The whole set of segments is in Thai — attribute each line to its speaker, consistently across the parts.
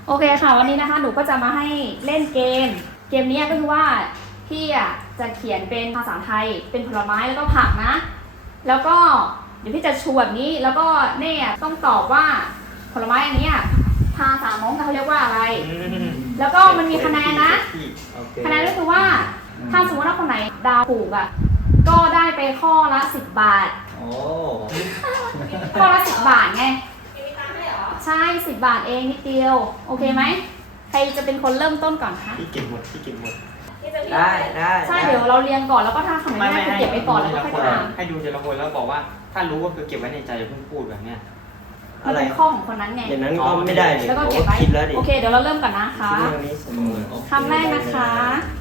Speaker 1: โอเคค่ะวันนี้นะคะหนูก็จะมาให้เล่นเกมนี้ก็คือว่าพี่จะเขียนเป็นภาษาไทยเป็นผลไม้แล้วก็ผักนะแล้วก็เดี๋ยวพี่จะชูแบบนี้แล้วก็เน่ต้องตอบว่าผลไม้อันนี้ภาษามงเขาเรียกว่าอะไรแล้วก็มันมีคะแนนนะคะแนนก็คือว่าถ้าสมมติว่าคนไหนดาวถูกก็ได้ไปข้อละ10 บาทข้อละ10 บาทไงใช่10 บาทเองนิดเดียวโอเคไหมใครจะเป็นคนเริ่มต้นก่อนคะ
Speaker 2: พี่เก็บหมด
Speaker 3: ได้
Speaker 1: ใช่เดี๋ยวเราเรียงก่อนแล้วก็ถ้าคำไหนไม่ได้เก็บไปก่อนแล้วก็ค่อยถาม
Speaker 2: ให้ดูทีละคนแล้วบอกว่าถ้ารู้ก็คือเก็บไว้ในใจอย่าเพิ่งพูดแบบเนี้ย
Speaker 1: มันเป็นข้อของคนนั้นไง
Speaker 3: อย่างนั้นก็ไม่ได้เลย
Speaker 1: แล้วก็เก็บไว้โอเคเดี๋ยวเราเริ่มก่อนนะคะคำแรกนะคะ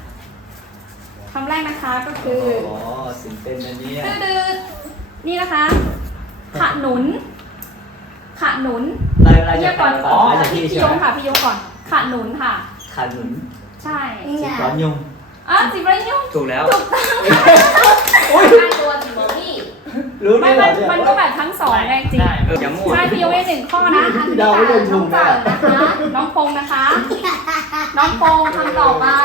Speaker 1: ก็คือ
Speaker 3: สิ่งเป็นอันนี้
Speaker 1: นี่นะคะขนุนเรียกก่อนพี่ยงค่ะพี่ยงก่อนขนุนค่ะ
Speaker 3: ขนุน
Speaker 1: ใช่
Speaker 3: สิบร้อยยง
Speaker 1: สิบร้อยยง
Speaker 3: ถูกแล้ว
Speaker 1: ถูกต้องการตัวจิโมนี่
Speaker 3: รู้ไหม
Speaker 1: มันก็แบบทั้งสองไงจริงใช่พี่ยงได้1 ข้อนะอันนี้น้องเต๋อนะคะน้องพงนะคะน้องพงทำต่อไป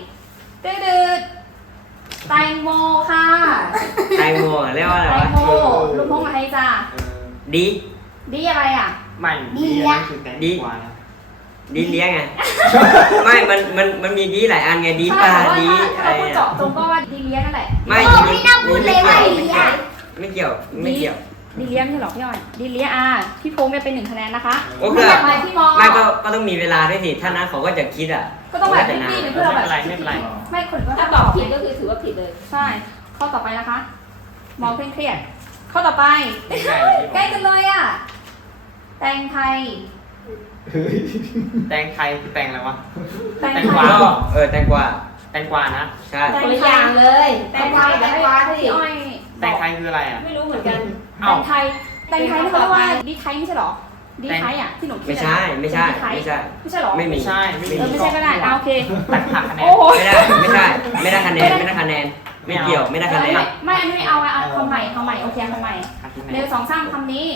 Speaker 1: แตงโมค่ะ
Speaker 3: แตงโมเรียกว่าอะไรวะ
Speaker 1: แตงโมลุงพงอะไรจ้ะดีอะไร
Speaker 2: ไม่ดีนะคือแตงกวา
Speaker 3: ดีเลี้ยงไงมันมีดีหลายอันไงดีปลาดีอะไร
Speaker 1: พูดเจาะตรงก็ว่าดีเลี้ยงนั่นแหละ
Speaker 3: ไม่
Speaker 4: น่าพูดเลยว่าดีเลี้ยง
Speaker 3: ไม่เกี่ยวดีเ
Speaker 1: ลี้ยงใช่หรอพี่อ้อยดีเลี้ยงพี่พงษ์เป็น1 คะแนนนะคะ
Speaker 3: โอเค
Speaker 1: พี่มอ
Speaker 3: ไม่ก็ต้องมีเวลาด้วยสิถ้านั้นเขาก็จะคิด
Speaker 1: ก็ต้องแบบรีบๆเพื่อแบบ
Speaker 2: ไม่เป็นไร
Speaker 1: ไม่คนก็ถ้าตอบผิดก็คือถือว่าผิดเลยใช่ข้อต่อไปนะคะมองเครียดข้อต่อไปใกล้กันเลยแตงไทย
Speaker 2: แตงไทยคือแตงอะไรวะ
Speaker 1: แตงกวา
Speaker 3: แตงกวา
Speaker 2: นะ
Speaker 3: ใช่
Speaker 1: คนละอย่างเลยแตงไทยแตงกวาที่อ้อย
Speaker 2: แตงไทยคืออะไร
Speaker 1: ไม่รู้เหมือนกันแตงไทยที่เขาเรียกว่าดีไทยไม่ใช่หรอดีไทยที่หนูคิด
Speaker 3: ไม่ใช่
Speaker 1: ไม่ใช่หรอ
Speaker 3: ไม่
Speaker 2: ใช่
Speaker 1: ไม่ใช่ก็ได้โอเค
Speaker 2: ตัดหักคะแนน
Speaker 3: ไม่ได้คะแนนไม่เกี่ยวไม่ได้คะแนน
Speaker 1: ไม่เอาคำใหม่โอเคคำใหม่1 2 3คำนี้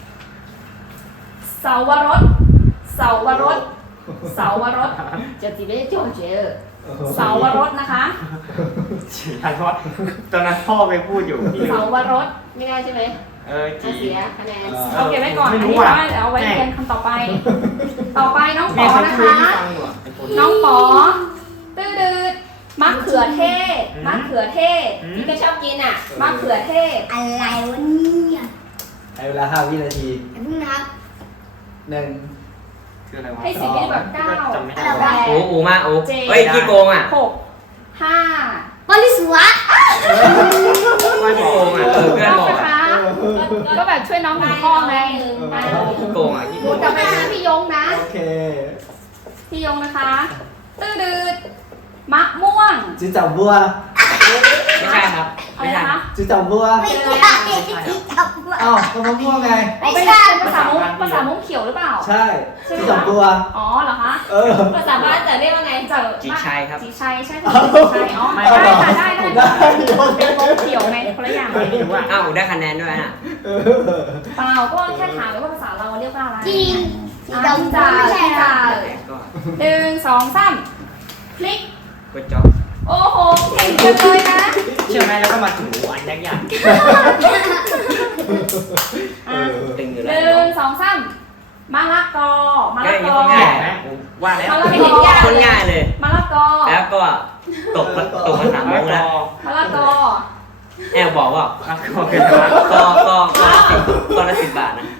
Speaker 1: เสาวรสจะตีไม่ได้โจเจอเสาวรสนะคะ
Speaker 2: ทันเพราะตอนนั้นพ่อไปพูดอยู่
Speaker 1: เสาวรสไม่ได้ใช่ไหม
Speaker 2: จี
Speaker 1: เสียคะแนนเอาเก็บไว้ก่อนอันนี้เอาไว้เรียนคำต่อไปน้องปอนะคะน้องปอมะเขือเทศที่ก็ชอบกินมะเขือเทศ
Speaker 4: อะไรวะเนี่ย
Speaker 3: เวลา5 วินาที
Speaker 4: นับ
Speaker 2: คืออะไรวะ
Speaker 1: ให้10 วิแบบ9
Speaker 2: จำไม่ได้
Speaker 3: โอ้มาเฮ้ยกี่โกง
Speaker 1: 6 5
Speaker 4: บริสุทธิ์
Speaker 3: ไม่โกงเพื่อนบอก
Speaker 1: ก็แบบช่วยน้อง1 ข้อไง
Speaker 3: โกง
Speaker 1: กี่โกงกลับไปพี่ยงนะ
Speaker 3: โอเค
Speaker 1: พี่ยงนะคะมะม่วง
Speaker 3: จื้อจับบัวไม่ใช่ครับ
Speaker 1: อะไรนะคะ
Speaker 3: จื้อจับบัว
Speaker 4: ไม่ใช่จับบัว
Speaker 3: ก็มะม่วงไง
Speaker 1: เป็นภาษามงเขียวหรือเปล่า
Speaker 3: ใช่จื้อจับบัว
Speaker 1: เหรอคะภาษาบ้านจะเรียกว่าไง
Speaker 3: จีชัยครับ
Speaker 1: จีชัยใช่ค่ะจีชัยได้เป็นมงเขียวไงคนละอย่าง
Speaker 3: ได้คะแนนด้วย
Speaker 1: เปล่าก็แค่ถามว่าภาษาเราเรียกว่าอะไร
Speaker 4: จีดำ
Speaker 1: จ่า1 2 3พลิก
Speaker 3: กดจ็อบ
Speaker 1: โอ้โหเก่งจังเลยนะ
Speaker 2: เชื่อไหมแล้วก็มาถึงอันยาก
Speaker 1: 1 2 3มะละกอ
Speaker 3: ง่ายไหม
Speaker 2: ว่าแล้ว
Speaker 3: คนง่ายเลย
Speaker 1: มะละกอ
Speaker 3: แล้วก็ตกภาษามงแล้ว
Speaker 1: มะละกอ
Speaker 3: แอบบอกว่าก็ละ10 บาทนะ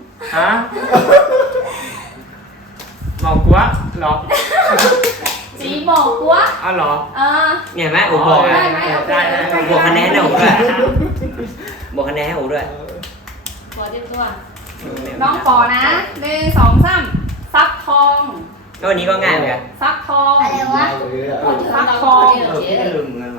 Speaker 2: หมอกกัวหรอ
Speaker 1: จีหมอกกัว
Speaker 2: หรอ
Speaker 3: เนี่ยไหมบอก
Speaker 1: ได้
Speaker 3: บวกคะแนนให้ผมด้วยบวกคะแนนให้ผมด้วย
Speaker 1: ขอเตรียมตัวน้องปอนะ1 2 3ฟักทอง
Speaker 3: ก็วันนี้ก็ง่ายเหมือนกัน
Speaker 1: ฟักทอง
Speaker 4: อะไรวะ
Speaker 1: ฟักทอง
Speaker 3: พี่ก็ลืมเหมือนกัน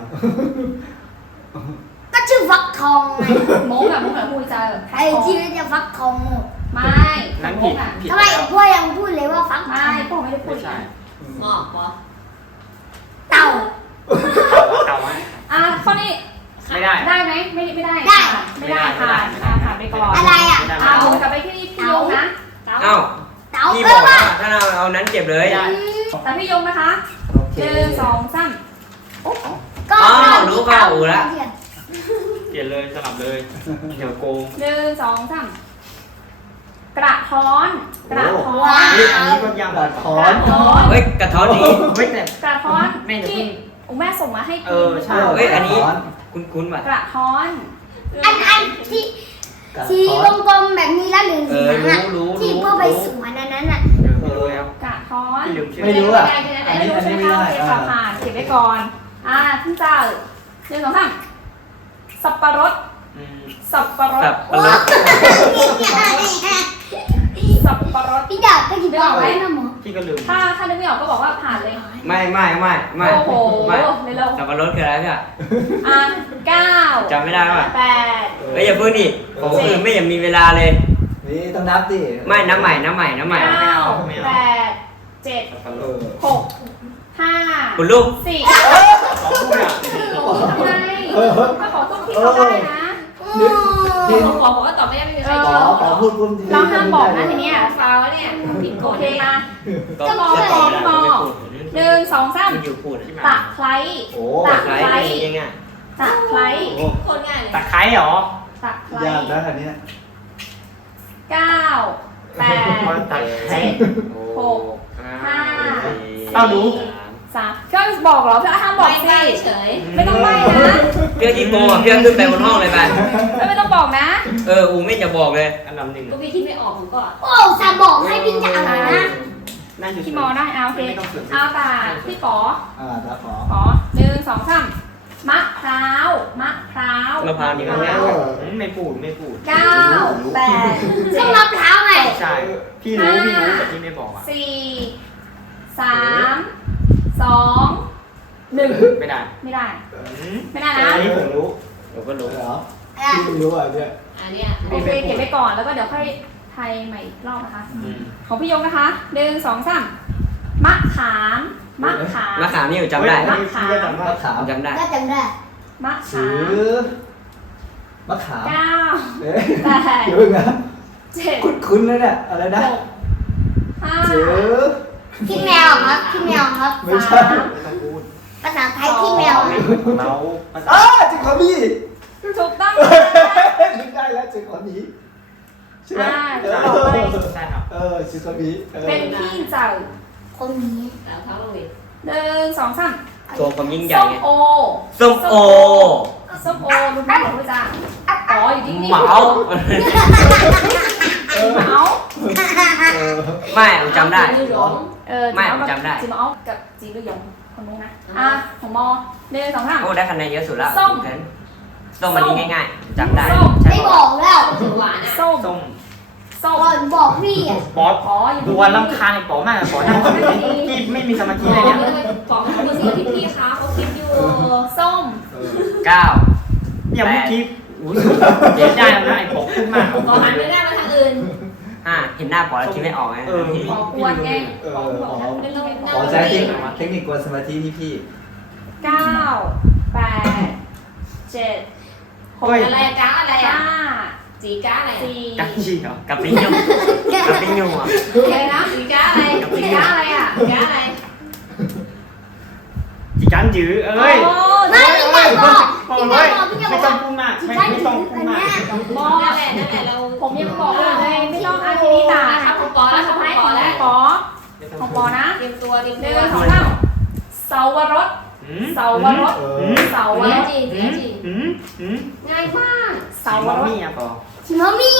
Speaker 4: ก็ชื่อฟักทองไง
Speaker 1: มงแบบพูดจะ
Speaker 4: ที่นี่จะฟักทอง
Speaker 1: ไม่
Speaker 2: นั่นผิด
Speaker 4: ทำไมพ่อยังพูดเลยว่าฟัก
Speaker 1: ไม่พ่อไม่ได้พูดใช่
Speaker 4: เต่า
Speaker 1: ข้อนี้ได้ไหมไม่ได้ผ่านไปก่อน
Speaker 4: อะไร
Speaker 1: ผมกลับไปที่พี่ยงนะ
Speaker 3: พี่บอกถ้าเอานั้นเจ็บเลย
Speaker 1: แต่พี่ยงนะคะ
Speaker 5: โอเค
Speaker 1: 1 2 3
Speaker 4: ก็
Speaker 3: อ๋อรู้ก็อูละ
Speaker 2: เปลี่ยนเลยสลับเลยเดี๋ยวโกง
Speaker 1: 1 2 3กระท้อนกระท้อน
Speaker 2: เฮ้ยอันนี้ก็ยาก
Speaker 5: ตัดคอก
Speaker 1: ระ
Speaker 5: น
Speaker 1: ท้อน
Speaker 3: เฮ้ยกระท้อนนี้
Speaker 2: เฮ้ยแต่
Speaker 1: กระท้อน
Speaker 2: แม่จะ
Speaker 1: ที่
Speaker 2: เพิ่ง
Speaker 1: แม่ส่งมาให้
Speaker 2: เออใช่
Speaker 3: เฮ้ยอันนี้คุ้นๆว่ะ
Speaker 1: กระท้อน
Speaker 4: อันที่
Speaker 5: กัด
Speaker 4: สี
Speaker 5: คอน
Speaker 4: กลมๆแบบนี้แล้วเหลือง
Speaker 3: เอ
Speaker 4: สี
Speaker 3: อ
Speaker 4: อ่ะ
Speaker 3: รู้
Speaker 4: ที่พ่อไปสวนอันนั้นอ่ะ
Speaker 2: เดี๋ยวไม่รู้แล้ว
Speaker 1: กระท้อน
Speaker 2: พี่ลืมชื่อ
Speaker 5: ไม่รู้อ่ะ
Speaker 1: อันนี้รู้ใช่ไหมคะโอเคค่ะผ่านเก็บไว้ก่อนขึ้นเจ้า1 2 3สับปะรด
Speaker 2: อืม
Speaker 1: สับปะรด
Speaker 3: สับปะรด
Speaker 1: สับปะรด
Speaker 4: พี่ดาบก็หยิบเอาไว้นะหมอ
Speaker 2: พี่ก็ลืม
Speaker 1: ถ้านึกไม่ออกก็บอกว่าผ่านเลย
Speaker 3: ไม่
Speaker 1: โอ้โห
Speaker 3: ไม่
Speaker 1: เร็ว
Speaker 3: สับปะรดคืออะไรพี่อ่ะ
Speaker 1: 9
Speaker 3: จำไม่ได้ว่ะ
Speaker 1: 8
Speaker 3: เฮ้ยอย่าพูดดิผมคือไม่อยากมีเวลาเลย
Speaker 5: นี่ต้องนับดิ
Speaker 3: ไม่น้ำใหม่
Speaker 1: 9 8 7
Speaker 5: เออ
Speaker 1: 6 5
Speaker 3: คุณลูก
Speaker 1: 4
Speaker 2: สองคู่อ่ะ
Speaker 1: ทำไมถ้าขอต้องพี่เขาได้นะ
Speaker 5: นึกดิน
Speaker 6: หมอบอกว่าตอบไม่ได้ไม่มีใคร
Speaker 5: ขอพูดพุ่มที
Speaker 1: เราห้ามบอกนะทีเนี้ย
Speaker 6: ฟาวเนี่ยผิดก
Speaker 1: โอ
Speaker 6: ฎ
Speaker 1: เคมา
Speaker 3: ก็
Speaker 1: ก็มอง
Speaker 3: ก็ตอบไม่ได้
Speaker 1: มอง
Speaker 3: ไม่พูด
Speaker 1: 1 2 3
Speaker 3: มันอยู่พูดอะ
Speaker 1: ตะไคร้
Speaker 5: โอ้
Speaker 1: ตะ
Speaker 3: ใคร
Speaker 1: ไคร้
Speaker 3: ยังไง
Speaker 1: ตะไคร้
Speaker 3: โอ้
Speaker 6: โคตรง่ายเลย
Speaker 2: ตะไคร้เหรอ
Speaker 1: ตะไคร้
Speaker 5: ยากนะอันเนี้ย
Speaker 1: 9
Speaker 2: ตะ
Speaker 1: 8
Speaker 2: ไคร้
Speaker 1: หก ห้า
Speaker 2: เต้ารู้
Speaker 1: 3ก็บอกเหรอพี่ห้ามบอก
Speaker 6: ไม่
Speaker 1: สิ
Speaker 6: ได้เฉย
Speaker 1: ไม่ต้องไม่นะ
Speaker 3: เพื่อนกี่โมงอ่ะเพื่อนขึ้นไปบนห้องเลยไป
Speaker 1: ไม่ต้องบอกนะ
Speaker 3: อูไม่จะบอกเลย
Speaker 2: อันดับหนึ่ง
Speaker 6: ก็พี่คิดไม่ออกผมก็
Speaker 4: โอ้ซาบอกให้พี่ดาบนะ
Speaker 2: น่าจะ
Speaker 1: พี่หมอได้เอาโอเค
Speaker 2: ไม่ต้องเสือก
Speaker 1: เอาตาพี่ป๋อ
Speaker 5: ตาขอ
Speaker 1: ป๋อ1 2 3มะพร้าวมะพร้าว
Speaker 3: มะพร้าวนี่ก็ง่าย
Speaker 2: ไม่พูดไม่พูด
Speaker 1: 9 8
Speaker 4: ต้องรับเท้าไง
Speaker 2: ใช่พี่รู้แต่พี่ไม่บอกอ่ะ
Speaker 1: 4 3 2 1
Speaker 2: ไม่ได้
Speaker 1: ไม่ได้
Speaker 2: อืม
Speaker 1: ไม่ได้นะ
Speaker 2: อันนี้ผมรู้
Speaker 3: ผมก็รู้
Speaker 5: เหรอพี่ไม่รู้อ่ะเนี่ย
Speaker 6: อันเนี้ย
Speaker 1: โอเคเก็บไว้ก่อนแล้วก็เดี๋ยวค่อยไทยใหม่อีกรอบนะคะ
Speaker 2: อืม
Speaker 1: ของพี่ยงนะคะ1 2 3มะขามมะขาม
Speaker 3: มะขามนี่ผมจำได้
Speaker 2: เฮ้ยพี่ก็จำได้
Speaker 5: มะขาม
Speaker 3: ผมจำได้
Speaker 4: ก็จำได้
Speaker 1: มะ
Speaker 5: ชื่
Speaker 1: ขาม
Speaker 5: อมะขาม
Speaker 1: 9
Speaker 5: เอ๊ะ
Speaker 1: 8
Speaker 5: เดี๋ยวนะ
Speaker 1: 7
Speaker 5: คุ้นๆเลยเนี่ยอะไรนะ
Speaker 1: 6
Speaker 5: ชื่อ
Speaker 4: ขี้แมวครับขี้แมวครับ
Speaker 5: ไม่ใช่
Speaker 2: ไม่ต้องพูด
Speaker 4: ภาษาไทยขี้แมว
Speaker 2: เราภาษา
Speaker 5: จิงขอมี
Speaker 1: 5ถูกต้อง
Speaker 5: นึกได้แล้วจิงขอมีใช่ไหม
Speaker 2: ใช่ครับ
Speaker 5: จิงขอมี
Speaker 1: เป็นพี่เจ้า
Speaker 4: คนนี้
Speaker 6: แล้วเท้าลงดิ
Speaker 1: 1
Speaker 6: น
Speaker 1: 2 3
Speaker 3: โชว์ความยิ่งใหญ่
Speaker 1: ส้ม
Speaker 3: ไง
Speaker 1: โอ
Speaker 3: ส้มโอ
Speaker 1: ส้มโอรู้ไหมรู้จักอ๋ออยู่ที่นี่
Speaker 3: เหมา
Speaker 1: เหมา
Speaker 3: ไม่ผมจำได้
Speaker 6: ยืดหลง
Speaker 3: ไม่ผมจำได้
Speaker 1: จีมาเอากับจีรุ่ยงคนนู้นนะของม1 2 3
Speaker 3: โอ้ได้คะแนนเยอะสุดแล้ว
Speaker 1: ส้ม
Speaker 3: ส้มมันนี้ง่ายๆจำได้
Speaker 1: ส้ม
Speaker 3: ใช่
Speaker 4: ไม่
Speaker 3: ปะ
Speaker 4: บอกแล้ว
Speaker 6: ถือหวานอ่ะ
Speaker 1: ส้ม
Speaker 2: ส้ม
Speaker 1: ส้ม
Speaker 4: ก่อนบอกพี่อ่ะ
Speaker 2: ป๊อป
Speaker 1: อ๋ออยู่
Speaker 2: ดูวันรำคาญป๊อปมากป๊อปนั่งพี่ไม่มีสมาธิ
Speaker 6: บ
Speaker 2: เล
Speaker 6: อย ก
Speaker 2: เนี่ย
Speaker 6: เลยบอกเขาดูสิพี่คะเขาคิดอยู่
Speaker 1: ส้ม
Speaker 3: เก้า
Speaker 2: อย่าพูดทิปอุ้ยเดี๋ยวได้แล้วนะไอ้ป๊อปขึ้นมาก
Speaker 6: บอกหันไม่ได้มาทางอื่น
Speaker 3: เห็นหน้าปอแล้วคิดไม่ออกไง
Speaker 1: ขอกวนไง
Speaker 5: ขอ
Speaker 6: ไม่ต้อง
Speaker 5: ขอใช้เทคนิคกวนสมาธิพี่
Speaker 1: 9 8 7
Speaker 6: อะไรก้าอะไรอ่ะ
Speaker 1: 5
Speaker 6: จีก้าอะไร
Speaker 2: กักชีเหรอ
Speaker 3: กับปิ้งยุ่งกับปิ้งยุ่งอ่ะ
Speaker 6: อะไรนะจีก้าอะไร
Speaker 1: 4ก้าอะไรอ่ะ
Speaker 6: ก้าอะไร
Speaker 2: จีกันยื้อเอ้ย
Speaker 4: ไม่พี่ดาบบอก
Speaker 2: โอ้
Speaker 4: พี่ดาย บบอกพี่ดาบ
Speaker 2: ไม่
Speaker 4: บ
Speaker 2: ต้
Speaker 4: อ
Speaker 2: อก งพูดมาก
Speaker 4: ที่
Speaker 2: ไม่
Speaker 4: ฉัน
Speaker 2: ไม่
Speaker 4: ถื
Speaker 2: ต้อง
Speaker 4: อ
Speaker 2: พู
Speaker 4: อั
Speaker 2: ด
Speaker 4: น
Speaker 2: มาก
Speaker 4: เนี้ย
Speaker 1: บอ
Speaker 6: นั่นแหละนั่นแหละเรา
Speaker 1: ผมยังบอกเลยไม่ต้องอาทิตย์ตา
Speaker 6: ครับผมปอแล้วครับผมปอแล้ว
Speaker 1: ขอของปอนะ
Speaker 6: เตรียมตัวเตรียม
Speaker 1: ห
Speaker 6: ตั
Speaker 1: นึ่
Speaker 6: ว
Speaker 1: งสองสามเสาวรส
Speaker 2: หืม
Speaker 1: เสาวรส เสาว
Speaker 6: เสี
Speaker 1: ร
Speaker 6: ย
Speaker 1: ส
Speaker 6: จีเสียจี
Speaker 2: หืมหืม
Speaker 6: ง่ายมาก
Speaker 1: เสาวรส
Speaker 2: นี่อ่ะปอ
Speaker 4: ชิมอมี่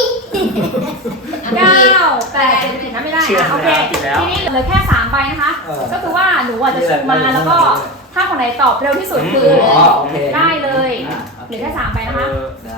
Speaker 1: 9 8 7ผิดนะไม่ได้โอเคทีนี้เหลือแค่3ใบนะคะ ก็คือว่าหนูอาจจะชูมาแล้วก็ถ้าคนไหนตอบเร็วที่สุดคือ
Speaker 5: โอเค
Speaker 1: ได้เลยเหลือแค่3ใบนะคะ
Speaker 5: ได้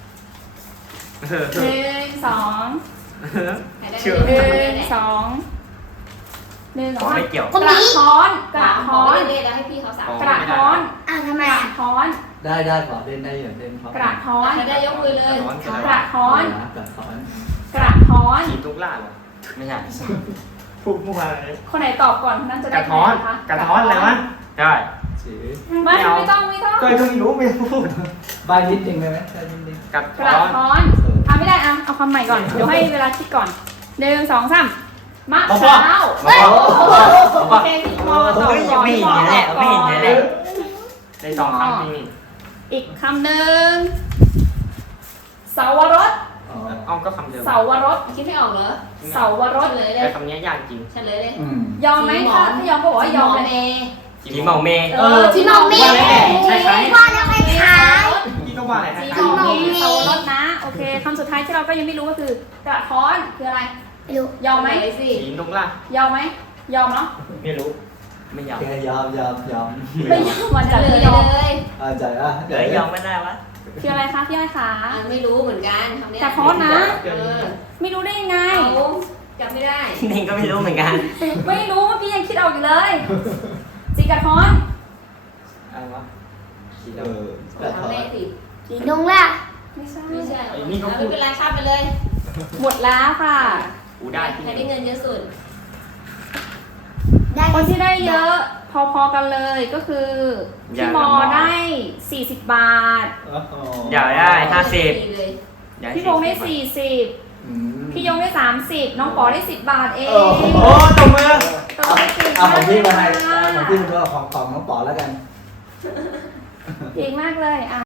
Speaker 1: 1 2
Speaker 2: เชื่อ
Speaker 1: 1 2 1
Speaker 3: ปอไม่
Speaker 1: 2
Speaker 3: เกี่ยว
Speaker 1: กระท้อนกระท้อน
Speaker 6: เล่นแล้วให้พี่เขาสาม
Speaker 1: กระท้อน
Speaker 4: อ้าวทำไม
Speaker 1: กระ
Speaker 4: อ่ะ
Speaker 1: ท้อน
Speaker 5: ได้ขอเล่นได้อยู่เล่นพร้อม
Speaker 1: กระท้อน
Speaker 6: ถ้าได้ยกมือเลย
Speaker 1: กระท้อน
Speaker 5: กระท้อน
Speaker 1: กระท้อน
Speaker 2: ฉีดทุกล่าเหรอ
Speaker 3: ไม่ใช่
Speaker 2: พูดอะไร
Speaker 1: คนไหนตอบก่อนคนนั้นจะ
Speaker 2: ก
Speaker 1: ได้
Speaker 2: ระท้อน
Speaker 1: คะ
Speaker 2: กระท้อนอะไรวะ
Speaker 3: ได้
Speaker 5: ชื่อ
Speaker 1: ไม่ต้อง
Speaker 2: ก็ไม่รู้ไม่พูด
Speaker 5: บ้านนิดนึงได้ไหมได้นิดนึง
Speaker 2: กระ
Speaker 1: กระ
Speaker 2: ท้อน
Speaker 1: ท้อนไม่ได้เอาคำใหม่ก่อนเดี๋ยวให้เวลาคิดก่อน1 2 3 มะพร้าว
Speaker 3: มะพร้าว
Speaker 1: โอเคพี่พอต่อ
Speaker 3: เฮ้ยยังไม่เห็นเนี่ยแหละไม่เห็นเนี่ยแหละ
Speaker 2: ได้สองคำนี่
Speaker 1: อีกคำหนึ่งเสาวรส
Speaker 5: อ๋อ
Speaker 2: เอาก็คำเดิม
Speaker 1: เสาวรส
Speaker 6: คิดไม่ออกเหรอ
Speaker 1: เสาวรส
Speaker 6: เฉลยเล
Speaker 2: แต่
Speaker 6: ย
Speaker 2: คำนี้ยากจริง
Speaker 6: เฉลยเลย
Speaker 5: อืม
Speaker 1: ยอมไหมถ้ายอมก็บอกว่ายอม
Speaker 6: เล
Speaker 1: เลย ย
Speaker 3: สีเหมาเม
Speaker 4: ที่มองไม่
Speaker 2: ใช่ไหม
Speaker 4: ว่าแล้วไปขาย
Speaker 2: พี่ก็ว่าอะไรค
Speaker 1: สี
Speaker 2: รับ
Speaker 1: หอมเสาวรสนะโอเคคำสุดท้ายที่เราก็ยังไม่รู้ก็คือกระท้อนคืออะไร
Speaker 4: ไม่รู้
Speaker 1: ยอมไหม
Speaker 6: เฉลยสิ
Speaker 2: สีนงล่ะ
Speaker 1: ยอมไหมยอมเนาะ
Speaker 2: ไม่รู้ ไม่ยอ
Speaker 5: โอ
Speaker 2: ม
Speaker 5: เคยอม
Speaker 1: ไม่ยอมวัน
Speaker 6: เฉ
Speaker 1: จันท
Speaker 6: ล
Speaker 1: ร์
Speaker 6: ย
Speaker 1: ไม่
Speaker 6: เลย
Speaker 1: อม
Speaker 6: ย
Speaker 5: อ่าใจอ่ะ
Speaker 3: เดี๋ยวยอมไม่ได้วะ
Speaker 1: คืออะไรคะพี่อ้อยขา
Speaker 6: ไม่รู้เหมือนกันคำนี้
Speaker 1: กระท้อนนะ
Speaker 6: เออ
Speaker 1: ไม่รู้ได้ยังไง
Speaker 6: เอาจำไม่ได้
Speaker 3: เองก็ไม่รู้เหมือนกัน
Speaker 1: ไม่รู้เมื่อกี้ยังคิดเอาอยู่เลยสีกระท้อน
Speaker 2: อะไรวะสี
Speaker 5: เอ
Speaker 2: ดำ
Speaker 5: อแต่ทอ
Speaker 6: ทำ
Speaker 5: ด
Speaker 6: ได้สิ
Speaker 4: สีดงล่ะ
Speaker 1: ไม่ใช่
Speaker 6: ไม่ใช่
Speaker 2: ไอ้นี่ก็พู
Speaker 6: ไม่
Speaker 2: ด
Speaker 6: เป็นไรข้ามไปเลย
Speaker 1: หมดแล้วค่ะ
Speaker 2: กูได้ที่
Speaker 6: ใครได้เงินเยอะสุด
Speaker 4: ได้
Speaker 1: คนที่ได้เยอะพอๆกันเลยก็คือพี่มอได้ 40 บาท
Speaker 5: อ๋อ
Speaker 3: อยากได้50
Speaker 6: เลย
Speaker 1: พี่พงษ์ได้ 40
Speaker 5: อืม
Speaker 1: พี่ยงได้ 30 น้องปอได้ 10 บาทเอง
Speaker 5: โอ้โห
Speaker 3: โอ้ตบมือ
Speaker 1: ตัวเลขเก่ง
Speaker 5: เอา
Speaker 1: มา
Speaker 5: ขอก งพี่มาให้
Speaker 1: เลย
Speaker 5: ของพี่มันก็ของน้องป๋อแล้วกัน
Speaker 1: เก่งมากเลยอ่ะ